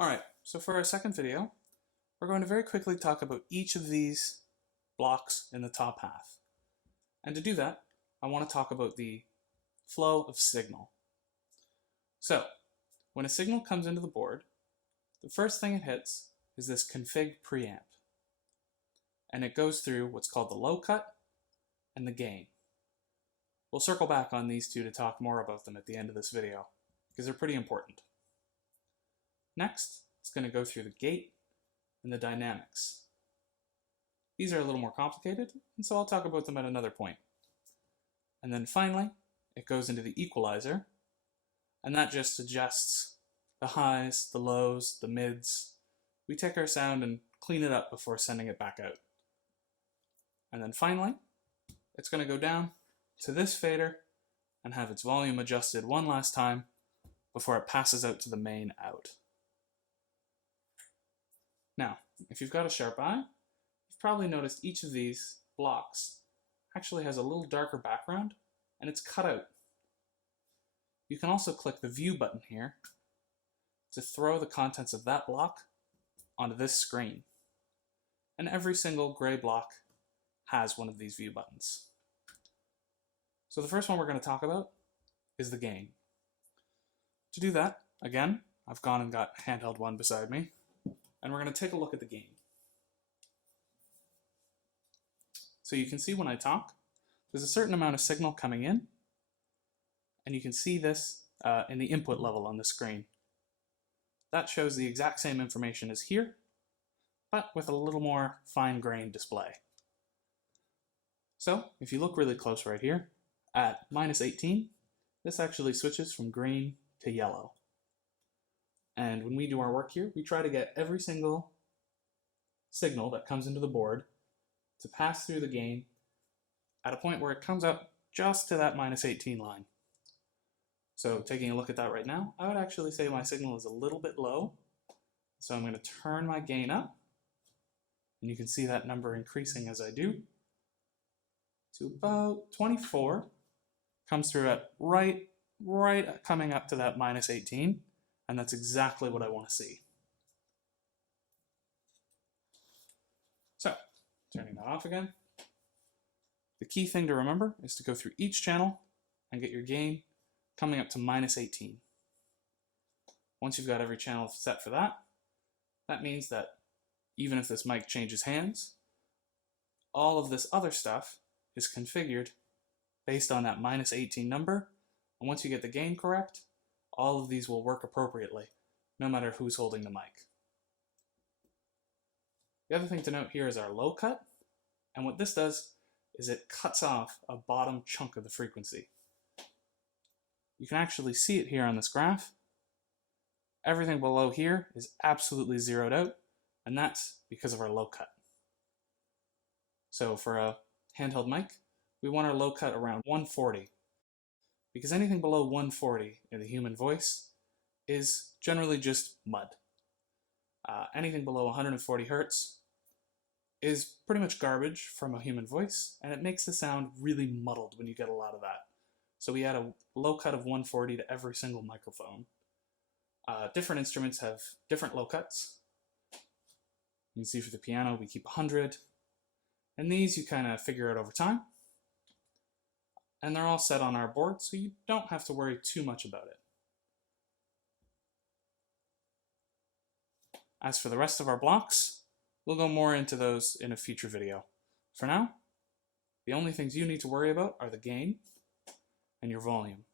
Alright, so for our second video, we're going to very quickly talk about each of these blocks in the top half. And to do that, I want to talk about the flow of signal. So, when a signal comes into the board, the first thing it hits is this config preamp. And it goes through what's called the lowcut and the gain. We'll circle back on these two to talk more about them at the end of this video, because they're pretty important. Next, it's going to go through the gate and the dynamics. These are a little more complicated, and so I'll talk about them at another point. And then finally, it goes into the equalizer, and that just adjusts the highs, the lows, the mids. We take our sound and clean it up before sending it back out. And then finally, it's going to go down to this fader and have its volume adjusted one last time before it passes out to the main out. Now, if you've got a sharp eye, you've probably noticed each of these blocks actually has a little darker background and it's cut out. You can also click the View button here to throw the contents of that block onto this screen. And every single gray block has one of these view buttons. So the first one we're going to talk about is the gain. To do that, again, I've gone and got handheld one beside me, and we're going to take a look at the gain. So you can see when I talk, there's a certain amount of signal coming in, and you can see this in the input level on the screen. That shows the exact same information as here, but with a little more fine-grained display. So if you look really close right here, at -18, this actually switches from green to yellow. And when we do our work here, we try to get every single signal that comes into the board to pass through the gain at a point where it comes up just to that -18 line. So taking a look at that right now, I would actually say my signal is a little bit low. So I'm going to turn my gain up, and you can see that number increasing as I do, to about 24. Comes through at right coming up to that -18, and that's exactly what I want to see. So, turning that off again. The key thing to remember is to go through each channel and get your gain coming up to -18. Once you've got every channel set for that, that means that even if this mic changes hands, all of this other stuff is configured based on that -18 number, and once you get the gain correct, all of these will work appropriately, no matter who's holding the mic. The other thing to note here is our low cut, and what this does is it cuts off a bottom chunk of the frequency. You can actually see it here on this graph. Everything below here is absolutely zeroed out, and that's because of our low cut. So for a handheld mic, we want our low cut around 140, because anything below 140 in the human voice is generally just mud. Anything below 140 hertz is pretty much garbage from a human voice, and it makes the sound really muddled when you get a lot of that. So we add a low cut of 140 to every single microphone. Different instruments have different low cuts. You can see for the piano we keep 100, and these you kind of figure out over time. And they're all set on our board, so you don't have to worry too much about it. As for the rest of our blocks, we'll go more into those in a future video. For now, the only things you need to worry about are the gain and your volume.